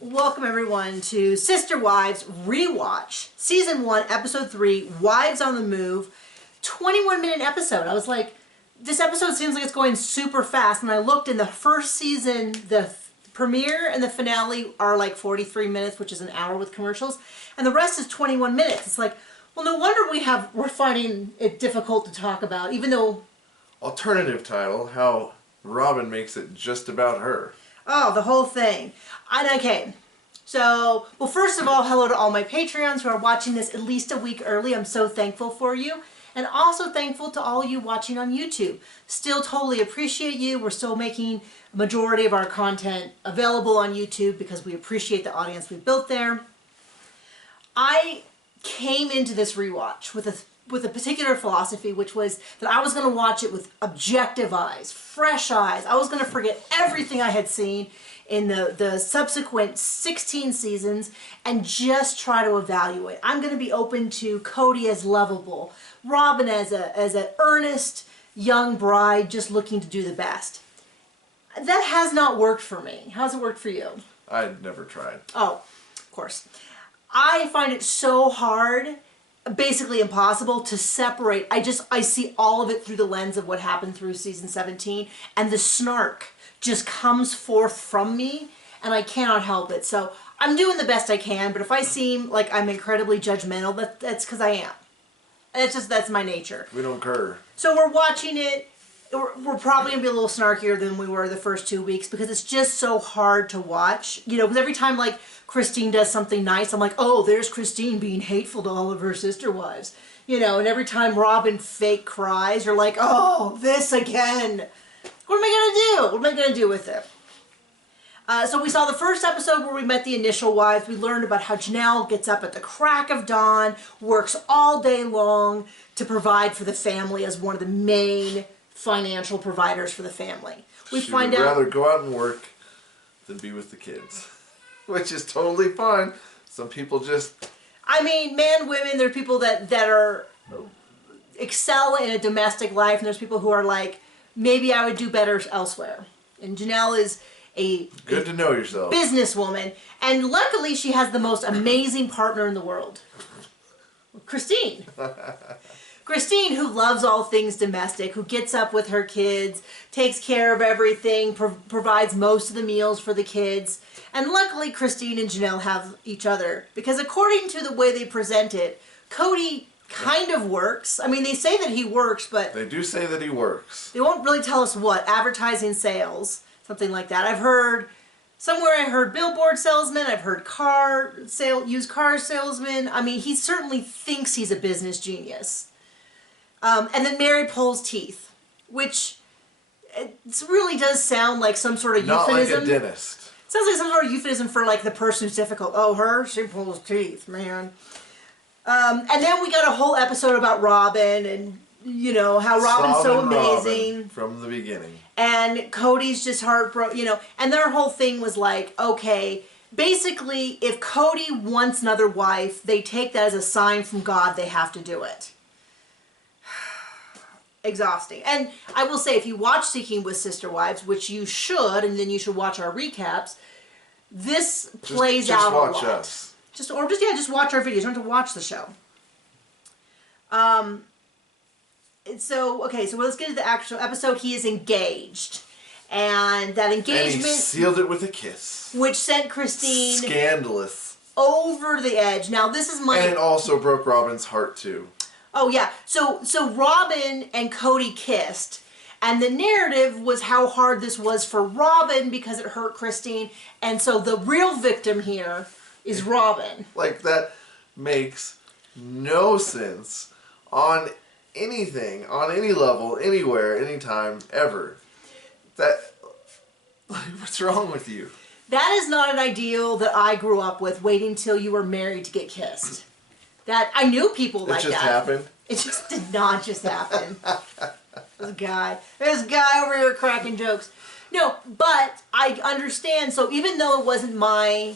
Welcome everyone to Sister Wives Rewatch, Season 1, Episode 3, Wives on the Move, 21-minute episode. I was like, this episode seems like it's going super fast, and I looked in the first season, the premiere and the finale are like 43 minutes, which is an hour with commercials, and the rest is 21 minutes. It's like, well, no wonder we're finding it difficult to talk about, even though... Alternative title, how Robyn makes it just about her. Oh, the whole thing. Okay, so, well, first of all, hello to all my Patreons who are watching this at least a week early. I'm so thankful for you. And also thankful to all you watching on YouTube. Still totally appreciate you. We're still making a majority of our content available on YouTube because we appreciate the audience we've built there. I came into this rewatch with a particular philosophy, which was that I was going to watch it with objective eyes, fresh eyes. I was going to forget everything I had seen in the subsequent 16 seasons and just try to evaluate. I'm going to be open to Cody as lovable, Robyn as an earnest young bride just looking to do the best. That has not worked for me. How's it worked for you? I'd never tried. Oh, of course. I find it so hard, basically impossible, to separate. I see all of it through the lens of what happened through season 17, and the snark just comes forth from me, and I cannot help it. So I'm doing the best I can, but if I seem like I'm incredibly judgmental, that's because I am. That's my nature. We don't care. So we're watching it. We're probably going to be a little snarkier than we were the first 2 weeks because it's just so hard to watch. You know, because every time, like, Christine does something nice, I'm like, oh, there's Christine being hateful to all of her sister wives. You know, and every time Robyn fake cries, you're like, oh, this again. What am I going to do? What am I going to do with it? So we saw the first episode where we met the initial wives. We learned about how Janelle gets up at the crack of dawn, works all day long to provide for the family as one of the main financial providers for the family. She would rather go out and work than be with the kids, which is totally fine. Some people just... I mean, men, women, there are people that are excel in a domestic life, and there's people who are like, maybe I would do better elsewhere. And Janelle is good to know yourself. Businesswoman, and luckily she has the most amazing partner in the world, Christine. Christine, who loves all things domestic, who gets up with her kids, takes care of everything, provides most of the meals for the kids. And luckily, Christine and Janelle have each other, because according to the way they present it, Cody kind of works. I mean, they say that he works, but... They do say that he works. They won't really tell us what. Advertising, sales, something like that. I've heard... Somewhere I heard billboard salesman, I've heard used car salesman. I mean, he certainly thinks he's a business genius. And then Meri pulls teeth, which it really does sound like some sort of euphemism. Not like a dentist. Sounds like some sort of euphemism for like the person who's difficult. Oh, she pulls teeth, man. And then we got a whole episode about Robyn and, you know, how Robyn's so amazing. Robyn from the beginning. And Cody's just heartbroken, you know. And their whole thing was like, okay, basically, if Cody wants another wife, they take that as a sign from God they have to do it. Exhausting. And I will say, if you watch Seeking with Sister Wives, which you should, and then you should watch our recaps, this plays out a lot. Just watch us. Just watch our videos. You don't have to watch the show. So let's get to the actual episode. He is engaged. And that engagement... And he sealed it with a kiss. Which sent Christine... Scandalous. Over the edge. Now, this is my... And it also broke Robyn's heart, too. Oh, yeah. So Robyn and Cody kissed, and the narrative was how hard this was for Robyn because it hurt Christine, and so the real victim here is Robyn. Like, that makes no sense on anything, on any level, anywhere, anytime, ever. What's wrong with you? That is not an ideal that I grew up with, waiting till you were married to get kissed. That I knew people like that. It just happened? It just did not just happen. There's a guy over here cracking jokes. No, but I understand. So even though it wasn't my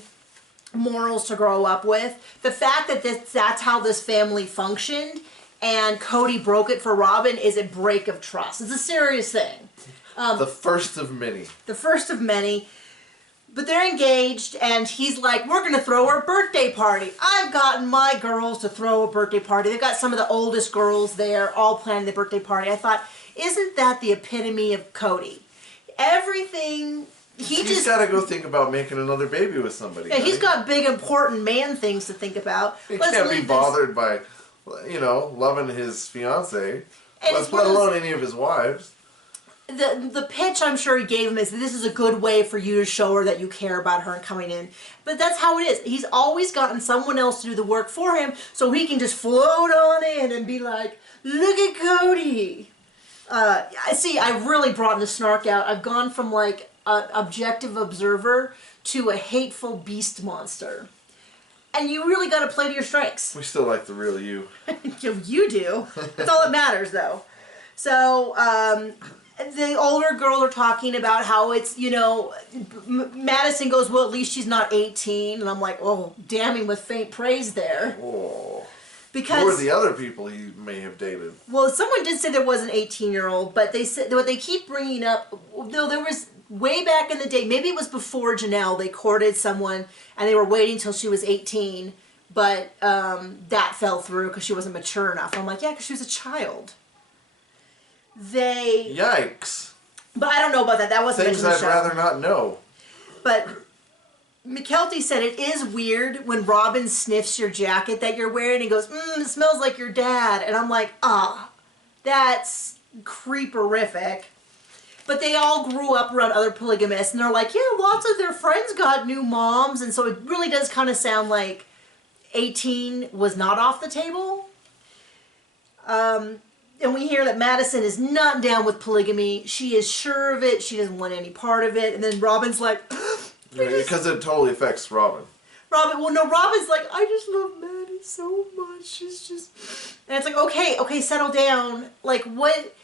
morals to grow up with, the fact that that's how this family functioned and Cody broke it for Robyn is a break of trust. It's a serious thing. The first of many. The first of many. But they're engaged, and he's like, we're going to throw her birthday party. I've gotten my girls to throw a birthday party. They've got some of the oldest girls there all planning the birthday party. I thought, isn't that the epitome of Cody? Everything, He's got to go think about making another baby with somebody. Yeah, he's got big, important man things to think about. He can't be bothered by, loving his fiance, let alone any of his wives. The pitch I'm sure he gave him is that this is a good way for you to show her that you care about her and coming in. But that's how it is. He's always gotten someone else to do the work for him so he can just float on in and be like, look at Cody. I really brought the snark out. I've gone from like an objective observer to a hateful beast monster. And you really got to play to your strengths. We still like the real you. You do. That's all that matters though. So, the older girls are talking about how it's, Madison goes, well, at least she's not 18. And I'm like, oh, damning with faint praise there. Oh. Because, or the other people he may have dated. Well, someone did say there was an 18-year-old, but they said what they keep bringing up, though there was way back in the day, maybe it was before Janelle, they courted someone and they were waiting until she was 18, but that fell through because she wasn't mature enough. I'm like, yeah, because she was a child. Yikes. But I don't know about that. That wasn't things I'd rather not know. But McKelty said it is weird when Robyn sniffs your jacket that you're wearing and goes, it smells like your dad. And I'm like, that's creeperific. But they all grew up around other polygamists, and they're like, yeah, lots of their friends got new moms. And so it really does kind of sound like 18 was not off the table. And we hear that Madison is not down with polygamy. She is sure of it. She doesn't want any part of it. And then Robyn's like... because it totally affects Robyn. Robyn's like, I just love Maddie so much. She's just... And it's like, okay, settle down. Like, what...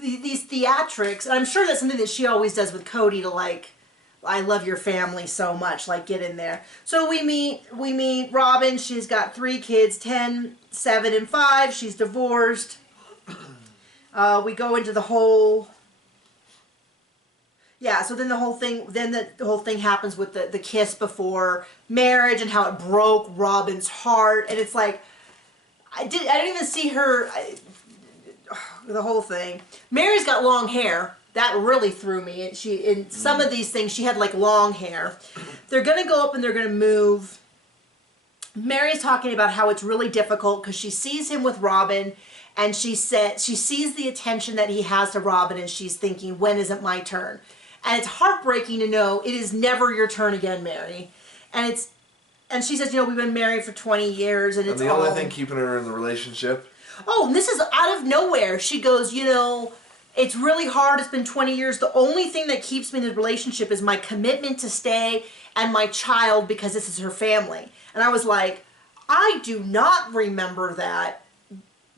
These theatrics... And I'm sure that's something that she always does with Cody to, like... I love your family so much. Like, get in there. So we meet Robyn. She's got 3 kids, 10, 7, and 5. She's divorced. We go into the whole... Yeah, so then the whole thing happens with the kiss before marriage and how it broke Robyn's heart. And it's like, I didn't even see her... the whole thing. Meri's got long hair. That really threw me. In some of these things, she had like long hair. They're going to go up and they're going to move. Meri's talking about how it's really difficult because she sees him with Robyn, and she sees the attention that he has to Robyn, and she's thinking, when is it my turn? And it's heartbreaking to know it is never your turn again, Meri. And she says, we've been married for 20 years, and it's the only thing keeping her in the relationship. Oh, and this is out of nowhere. She goes, it's really hard. It's been 20 years. The only thing that keeps me in the relationship is my commitment to stay and my child, because this is her family. And I was like, I do not remember that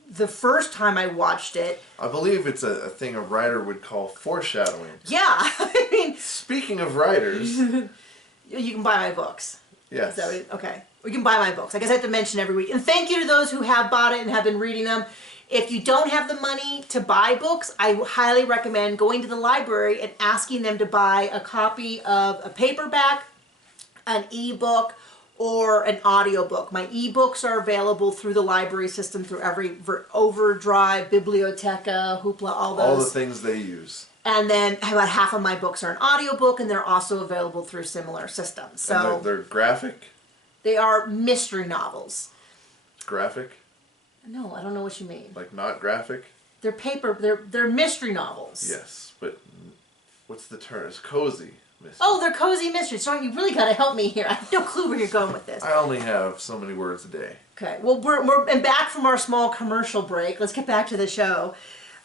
the first time I watched it. I believe it's a thing a writer would call foreshadowing. Yeah. I mean... Speaking of writers... You can buy my books. Yes. Okay. We can buy my books. I guess I have to mention every week. And thank you to those who have bought it and have been reading them. If you don't have the money to buy books, I highly recommend going to the library and asking them to buy a copy of a paperback, an ebook, or an audiobook. My ebooks are available through the library system, through every Overdrive, Biblioteca, Hoopla, all those. All the things they use. And then about half of my books are an audiobook, and they're also available through similar systems. So and they're graphic? They are mystery novels. Graphic? No, I don't know what you mean. Like not graphic? They're mystery novels. Yes, but what's the term? It's cozy mystery. Oh, they're cozy mysteries. Sorry, you really got to help me here. I have no clue where you're going with this. I only have so many words a day. Okay, well, we're back from our small commercial break. Let's get back to the show.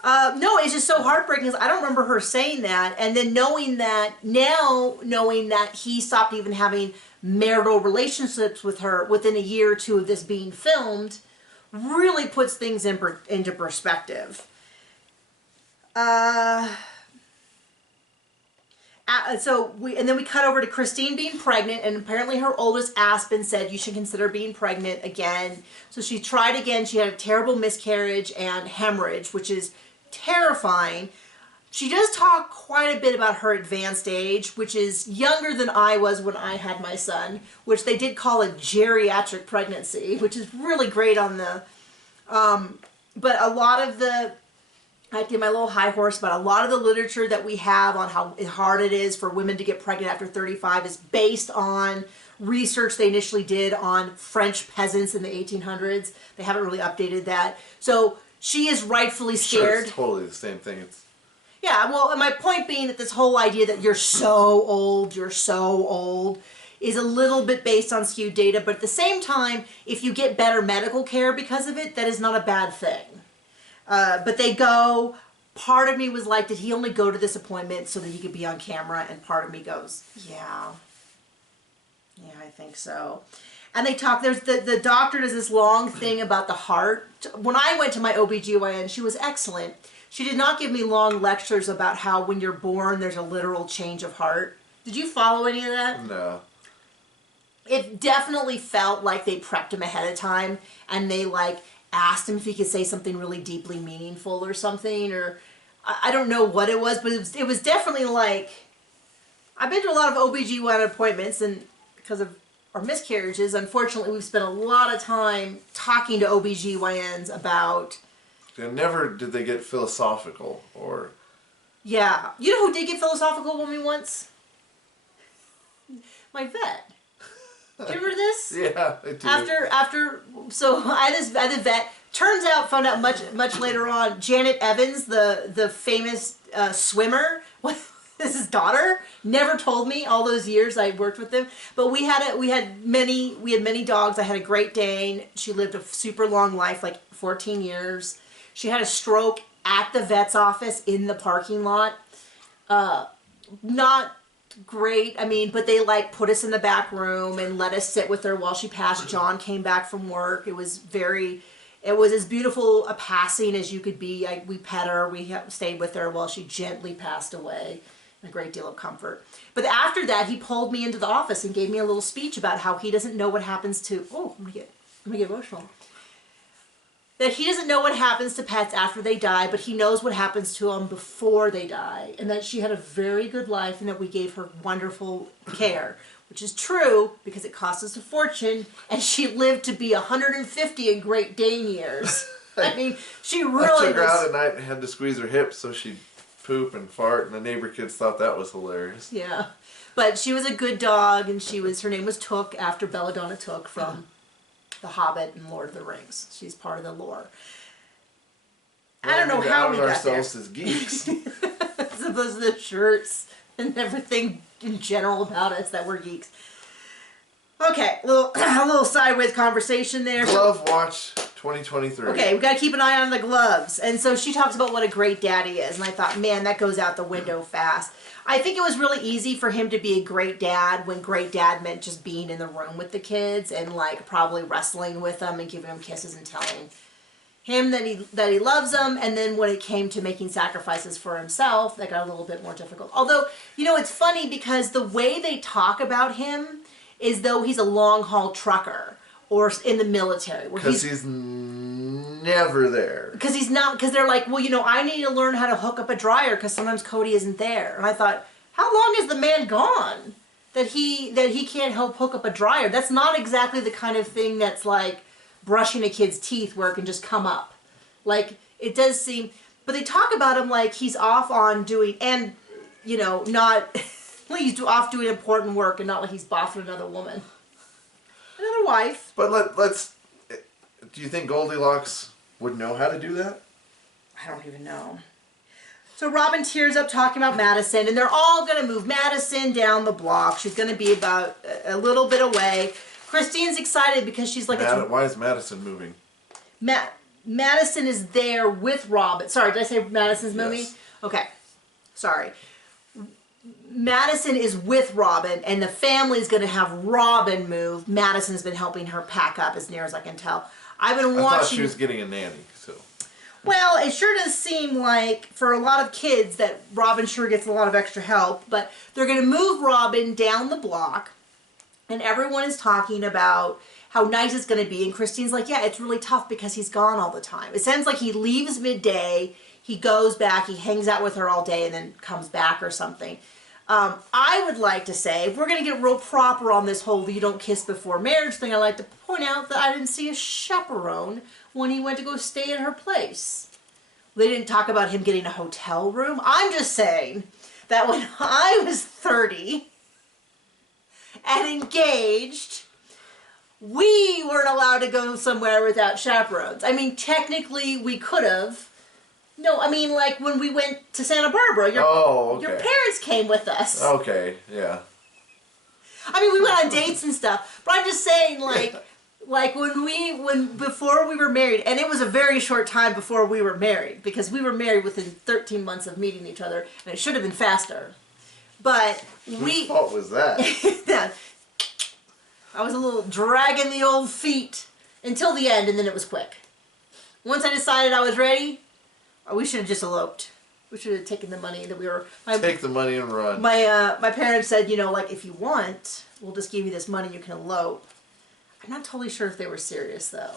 No, it's just so heartbreaking because I don't remember her saying that. And then knowing that he stopped even having marital relationships with her within a year or two of this being filmed really puts things into perspective. And then we cut over to Christine being pregnant, and apparently her oldest Aspen said you should consider being pregnant again. So she tried again. She had a terrible miscarriage and hemorrhage, which is terrifying. She does talk quite a bit about her advanced age, which is younger than I was when I had my son, which they did call a geriatric pregnancy, which is really great on the, but a lot of the, I get my little high horse, but a lot of the literature that we have on how hard it is for women to get pregnant after 35 is based on research they initially did on French peasants in the 1800s. They haven't really updated that. So she is rightfully scared. Sure, it's totally the same thing. Yeah, well, and my point being that this whole idea that you're so old is a little bit based on skewed data, but at the same time, if you get better medical care because of it, that is not a bad thing. But they go, part of me was like, did he only go to this appointment so that he could be on camera? And part of me goes, yeah, I think so. And they talk, there's the doctor does this long thing about the heart. When I went to my OBGYN, she was excellent. She did not give me long lectures about how when you're born, there's a literal change of heart. Did you follow any of that? No. It definitely felt like they prepped him ahead of time and they like asked him if he could say something really deeply meaningful or something, or I don't know what it was, but it was definitely like, I've been to a lot of OBGYN appointments, and because of our miscarriages, unfortunately, we've spent a lot of time talking to OBGYNs about... And never did they get philosophical or... Yeah. You know who did get philosophical with me once? My vet. Do you remember this? Yeah, I do. So I had a vet. Turns out, found out much later on, Janet Evans, the famous swimmer, is his daughter. Never told me all those years I worked with them. But we had many dogs. I had a Great Dane. She lived a super long life, like 14 years. She had a stroke at the vet's office in the parking lot. Not great, I mean, but they like put us in the back room and let us sit with her while she passed. John came back from work. It was as beautiful a passing as you could be. We pet her, we stayed with her while she gently passed away. A great deal of comfort. But after that, he pulled me into the office and gave me a little speech about how he doesn't know what happens to, I'm gonna get emotional. That he doesn't know what happens to pets after they die, but he knows what happens to them before they die. And that she had a very good life and that we gave her wonderful care. Which is true, because it cost us a fortune, and she lived to be 150 in Great Dane years. I mean, she really I took her out at night and had to squeeze her hips so she'd poop and fart, and the neighbor kids thought that was hilarious. Yeah. But she was a good dog, and her name was Took, after Belladonna Took from The Hobbit and Lord of the Rings. She's part of the lore. I don't know how we got ourselves there. as geeks. As opposed to the shirts and everything in general about us that we're geeks. Okay, a little sideways conversation there. Glove Watch 2023. Okay, we got to keep an eye on the gloves. And so she talks about what a great daddy is. And I thought, man, that goes out the window fast. I think it was really easy for him to be a great dad when great dad meant just being in the room with the kids and like probably wrestling with them and giving them kisses and telling him that he loves them. And then when it came to making sacrifices for himself, that got a little bit more difficult. Although, you know, it's funny because the way they talk about him is though he's a long-haul trucker or in the military. Because he's never there. Because he's not, because they're like, well, you know, I need to learn how to hook up a dryer because sometimes Cody isn't there. And I thought, how long is the man gone that he can't help hook up a dryer? That's not exactly the kind of thing that's like brushing a kid's teeth where it can just come up. Like, it does seem, but they talk about him like he's off on doing, and, you know, not, he's off doing important work and not like he's bossing another woman. Another wife. But let's, do you think Goldilocks would know how to do that? I don't even know. So Robyn tears up talking about Madison, and they're all going to move Madison down the block. She's going to be about a little bit away. Christine's excited because she's like... Why is Madison moving? Madison is there with Robyn. Sorry, did I say Madison's moving? Yes. Okay. Sorry. Madison is with Robyn, and the family's going to have Robyn move. Madison's been helping her pack up, as near as I can tell. I've been watching... I thought she was getting a nanny, so... Well, it sure does seem like, for a lot of kids, that Robyn sure gets a lot of extra help. But they're going to move Robyn down the block, and everyone is talking about how nice it's going to be. And Christine's like, yeah, it's really tough because he's gone all the time. It sounds like he leaves midday, he goes back, he hangs out with her all day, and then comes back or something. I would like to say, if we're going to get real proper on this whole you don't kiss before marriage thing, I'd like to point out that I didn't see a chaperone when he went to go stay at her place. They didn't talk about him getting a hotel room. I'm just saying that when I was 30 and engaged, we weren't allowed to go somewhere without chaperones. I mean, technically we could have. No, I mean, like when we went to Santa Barbara, your parents came with us. Okay, yeah. I mean, we went on dates and stuff, but I'm just saying, like before we were married, and it was a very short time before we were married, because we were married within 13 months of meeting each other, and it should have been faster. But Whose fault was that? I was a little dragging the old feet until the end, and then it was quick. Once I decided I was ready, we should have just eloped. We should have taken the money that we were... Take the money and run. My parents said, you know, like, if you want, we'll just give you this money, you can elope. I'm not totally sure if they were serious, though.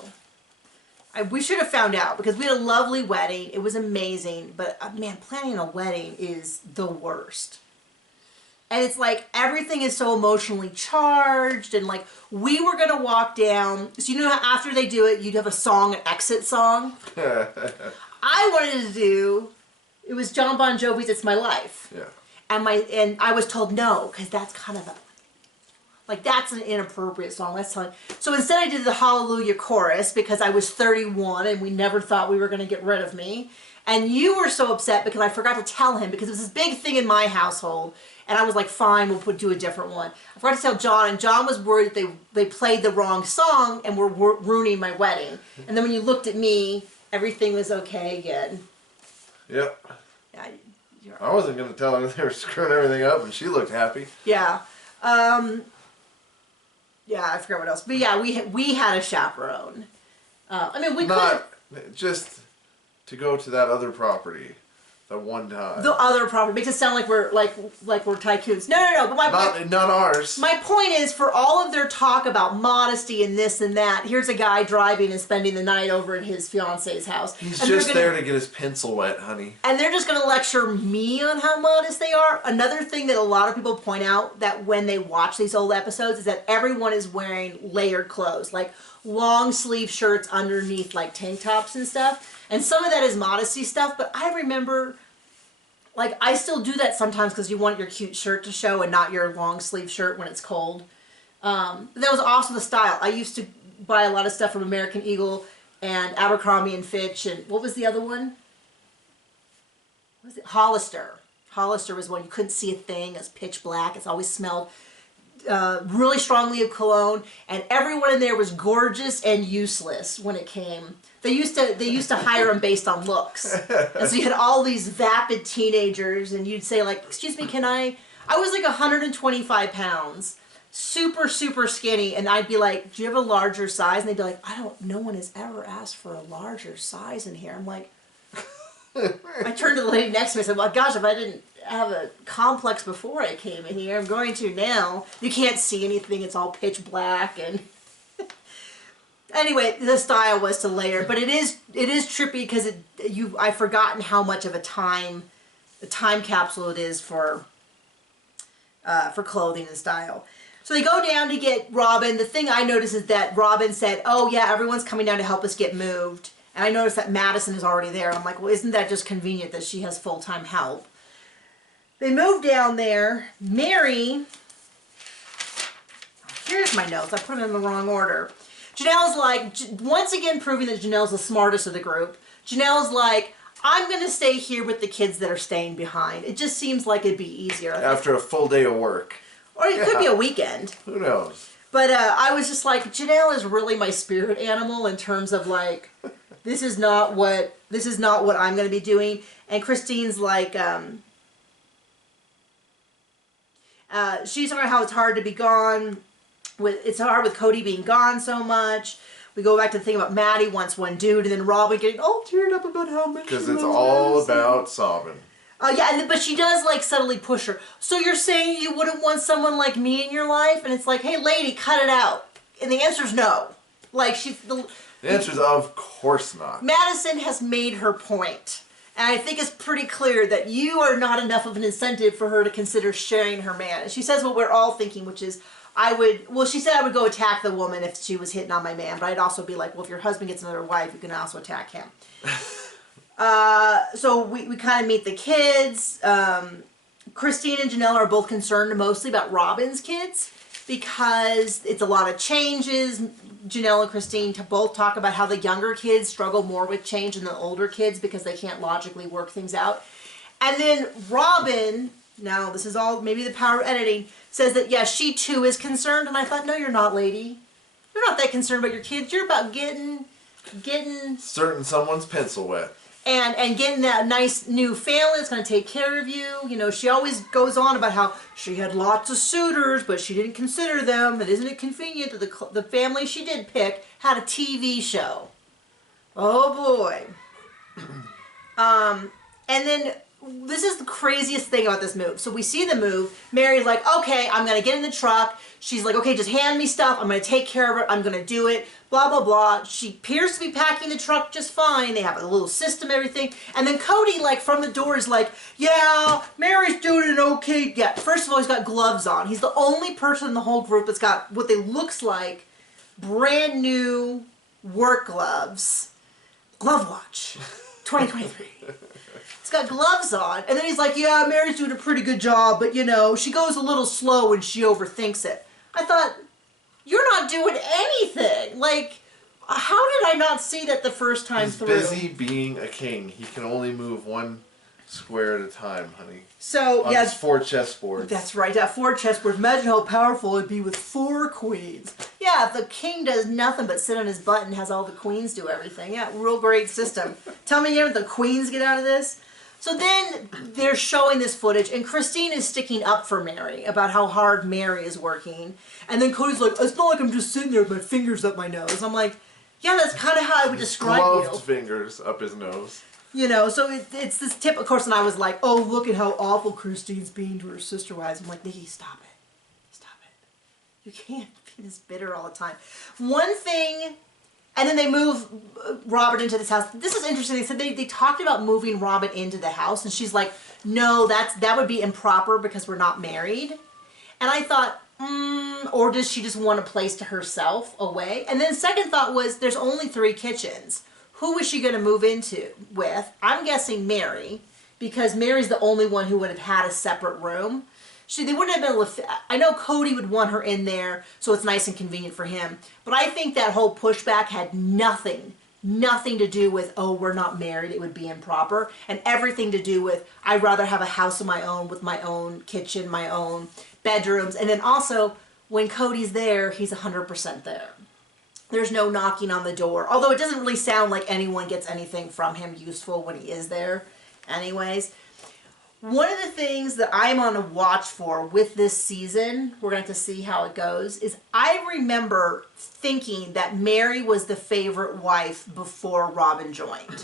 We should have found out, because we had a lovely wedding. It was amazing. But, man, planning a wedding is the worst. And it's like, everything is so emotionally charged, and like, we were going to walk down, so you know how after they do it, you'd have a song, an exit song? I wanted to do, it was John Bon Jovi's It's My Life. Yeah. And I was told no, because that's kind of a, like, that's an inappropriate song. That's like, so instead I did the Hallelujah chorus, because I was 31 and we never thought we were going to get rid of me. And you were so upset because I forgot to tell him, because it was this big thing in my household. And I was like, fine, we'll do a different one. I forgot to tell John, and John was worried that they played the wrong song and were ruining my wedding. And then when you looked at me, everything was okay again. Yep. Yeah, I wasn't going to tell her they were screwing everything up, and she looked happy. Yeah. Yeah, I forgot what else. But yeah, we had a chaperone. I mean, we Not just to go to that other property. The one time. The other property makes it sound like we're we're tycoons. No. But not ours. My point is, for all of their talk about modesty and this and that, here's a guy driving and spending the night over at his fiance's house. He's just there to get his pencil wet, honey. And they're just going to lecture me on how modest they are. Another thing that a lot of people point out that when they watch these old episodes is that everyone is wearing layered clothes, like long sleeve shirts underneath like tank tops and stuff. And some of that is modesty stuff, but I remember, like, I still do that sometimes because you want your cute shirt to show and not your long sleeve shirt when it's cold. That was also the style. I used to buy a lot of stuff from American Eagle and Abercrombie and Fitch, and what was the other one? What was it? Hollister. Hollister was one you couldn't see a thing. It was pitch black. It's always smelled really strongly of cologne, and everyone in there was gorgeous and useless when it came. They used to hire them based on looks, and so you had all these vapid teenagers, and you'd say like, "Excuse me, can I?" I was like 125 pounds, super skinny, and I'd be like, "Do you have a larger size?" And they'd be like, "I don't. No one has ever asked for a larger size in here." I'm like, I turned to the lady next to me and said, "Well, gosh, if I didn't have a complex before I came in here, I'm going to now. You can't see anything. It's all pitch black." And anyway, the style was to layer, but it is trippy because I've forgotten how much of a time capsule it is for clothing and style. So they go down to get Robyn. The thing I noticed is that Robyn said, "Oh yeah, everyone's coming down to help us get moved." And I noticed that Madison is already there. I'm like, well, isn't that just convenient that she has full-time help? They move down there. Meri, here's my notes. I put them in the wrong order. Janelle's like, once again proving that Janelle's the smartest of the group. Janelle's like, I'm going to stay here with the kids that are staying behind. It just seems like it'd be easier. After a full day of work. Or it could be a weekend. Who knows? But I was just like, Janelle is really my spirit animal in terms of like, this is not what I'm going to be doing. And Christine's like, she's talking about how it's hard to be gone. It's hard with Cody being gone so much. We go back to the thing about Maddie wants one dude, and then Robyn getting all teared up about how much. Because it's all about sobbing. Yeah, but she does like subtly push her. So you're saying you wouldn't want someone like me in your life? And it's like, hey, lady, cut it out. And the answer's no. Like the answer's of course not. Madison has made her point. And I think it's pretty clear that you are not enough of an incentive for her to consider sharing her man. And she says what we're all thinking, which is, she said I would go attack the woman if she was hitting on my man, but I'd also be like, well, if your husband gets another wife, you can also attack him. So we kind of meet the kids. Christine and Janelle are both concerned mostly about Robyn's kids because it's a lot of changes. Janelle and Christine to both talk about how the younger kids struggle more with change than the older kids because they can't logically work things out. And then Robyn, now this is all maybe the power of editing, says that yeah, she too is concerned. And I thought, no, you're not, lady. You're not that concerned about your kids. You're about getting starting someone's pencil wet. And getting that nice new family that's going to take care of you. You know, she always goes on about how she had lots of suitors, but she didn't consider them. And isn't it convenient that the family she did pick had a TV show? Oh boy. And then this is the craziest thing about this move. So we see the move. Meri's like, okay, I'm going to get in the truck. She's like, okay, just hand me stuff. I'm going to take care of it. I'm going to do it. Blah, blah, blah. She appears to be packing the truck just fine. They have a little system, everything. And then Cody, like, from the door is like, yeah, Meri's doing an okay. Yeah, first of all, he's got gloves on. He's the only person in the whole group that's got what they looks like brand new work gloves. Glove Watch 2023. He's got gloves on. And then he's like, yeah, Meri's doing a pretty good job, but, you know, she goes a little slow when she overthinks it. I thought, you're not doing anything. Like, how did I not see that the first time through? He's busy being a king. He can only move one square at a time, honey. So, on his 4 chessboards. That's right, 4 chessboards. Imagine how powerful it'd be with 4 queens. Yeah, if the king does nothing but sit on his butt and has all the queens do everything. Yeah, real great system. Tell me here the queens get out of this? So then they're showing this footage, and Christine is sticking up for Meri about how hard Meri is working. And then Cody's like, it's not like I'm just sitting there with my fingers up my nose. I'm like, yeah, that's kind of how I would describe you. Gloved fingers up his nose. You know, so it's this tip, of course, and I was like, oh, look at how awful Christine's being to her sister wives. I'm like, Nikki, stop it. Stop it. You can't be this bitter all the time. One thing... And then they move Robyn into this house. This is interesting. They said they talked about moving Robyn into the house, and she's like, no, that would be improper because we're not married. And I thought, or does she just want a place to herself away? And then second thought was, there's only 3 kitchens. Who was she going to move into with? I'm guessing Meri, because Mary's the only one who would have had a separate room. They wouldn't have been able to, I know Cody would want her in there, so it's nice and convenient for him. But I think that whole pushback had nothing to do with, oh, we're not married, it would be improper. And everything to do with, I'd rather have a house of my own with my own kitchen, my own bedrooms. And then also, when Cody's there, he's 100% there. There's no knocking on the door. Although it doesn't really sound like anyone gets anything from him useful when he is there anyways. One of the things that I'm on a watch for with this season, we're going to have to see how it goes, is I remember thinking that Meri was the favorite wife before Robyn joined.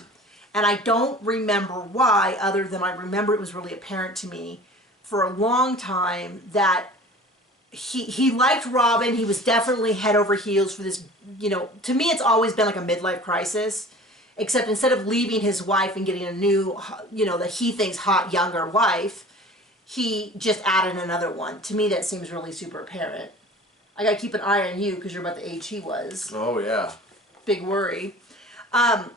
And I don't remember why, other than I remember it was really apparent to me for a long time that he liked Robyn. He was definitely head over heels for this, you know, to me it's always been like a midlife crisis. Except instead of leaving his wife and getting a new, you know, that he thinks hot, younger wife, he just added another one. To me, that seems really super apparent. I got to keep an eye on you because you're about the age he was. Oh, yeah. Big worry. But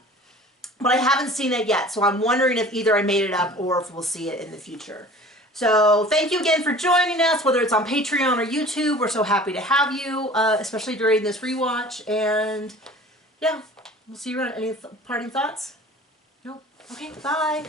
I haven't seen it yet, so I'm wondering if either I made it up or if we'll see it in the future. So thank you again for joining us, whether it's on Patreon or YouTube. We're so happy to have you, especially during this rewatch. And yeah. We'll see you around. Any parting thoughts? No? Okay, bye.